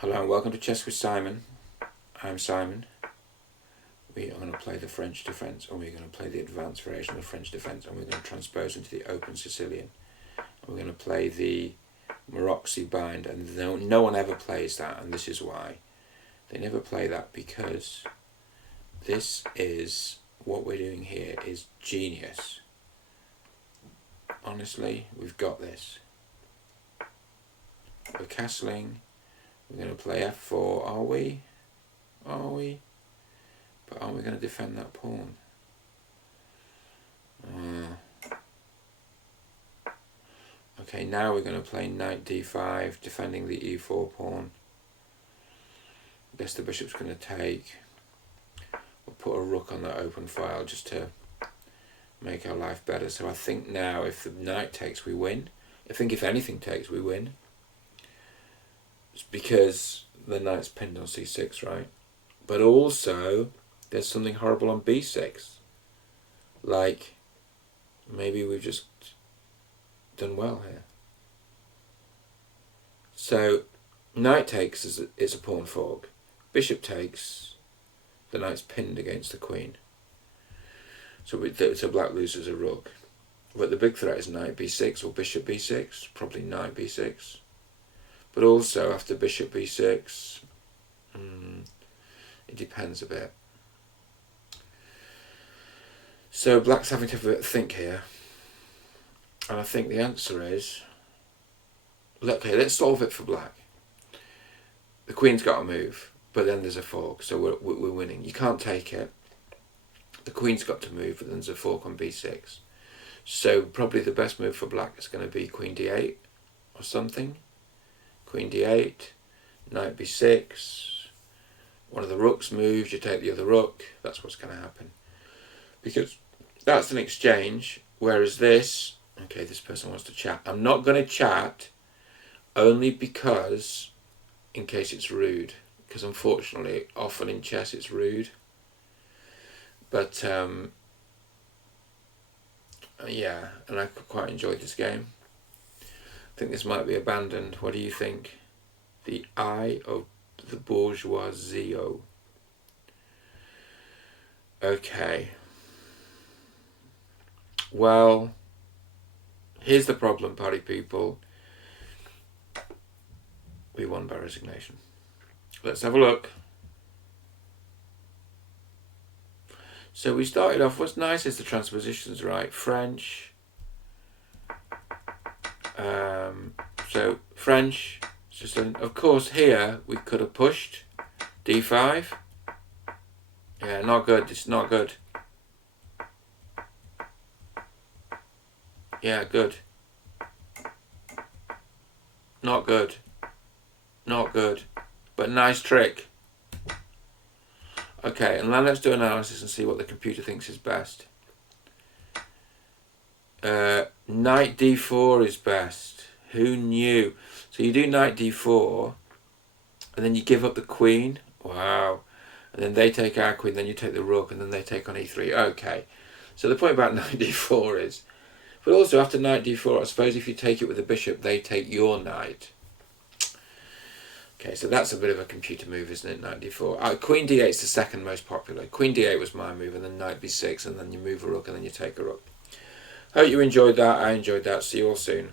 Hello and welcome to Chess with Simon. I'm Simon. We are going to play the French defence, and we're going to play the advanced variation of the French defence, and we're going to transpose into the open Sicilian. And we're going to play the Maroczy Bind, and no one ever plays that, and this is why. They never play that because this is, what we're doing here is genius. Honestly, we've got this. We're castling. We're going to play f4, are we? Are we? But aren't we going to defend that pawn? Okay, now we're going to play knight d5, defending the e4 pawn. I guess the bishop's going to take. We'll put a rook on that open file just to make our life better. So I think now if the knight takes, we win. I think if anything takes, we win. It's because the knight's pinned on c6, right? But also, there's something horrible on b6. Like, maybe we've just done well here. So, knight takes is a pawn fork. Bishop takes, the knight's pinned against the queen. So black loses a rook. But the big threat is knight b6 or bishop b6, probably knight b6. But also after bishop b6, it depends a bit. So black's having to have a think here. And I think the answer is, okay, let's solve it for black. The queen's got to move, but then there's a fork, so we're winning. You can't take it. The queen's got to move, but then there's a fork on b6. So probably the best move for black is going to be queen d8 or something. Queen d8, knight b6, one of the rooks moves, you take the other rook, that's what's going to happen. Because that's an exchange, whereas this, okay, this person wants to chat. I'm not going to chat, only because, in case it's rude, because unfortunately, often in chess it's rude. But, yeah, and I quite enjoyed this game. I think this might be abandoned. What do you think? The eye of the bourgeoisie. Okay. Well, here's the problem, party people. We won by resignation. Let's have a look. So we started off, what's nice is the transpositions, right? French. So French, of course here we could have pushed d5. Yeah, not good, it's not good. Yeah, good. Not good. Not good. But nice trick. Okay, and now let's do analysis and see what the computer thinks is best. Knight d4 is best. Who knew? So you do knight d4, and then you give up the queen. Wow. And then they take our queen, then you take the rook, and then they take on e3. Okay. So the point about knight d4 is, but also after knight d4, I suppose if you take it with the bishop, they take your knight. Okay, so that's a bit of a computer move, isn't it, knight d4? Queen d8 is the second most popular. Queen d8 was my move, and then knight b6, and then you move a rook, and then you take a rook. Hope you enjoyed that. I enjoyed that. See you all soon.